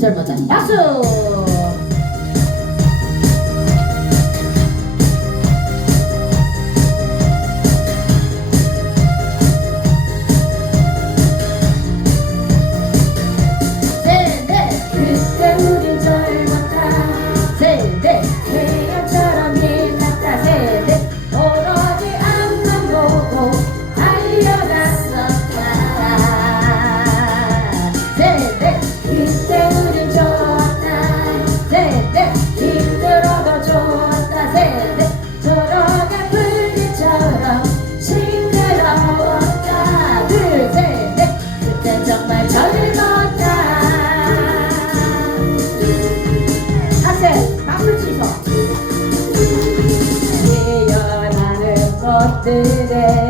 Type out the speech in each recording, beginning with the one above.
시절 버전 야수! 것들에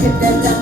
Get that down.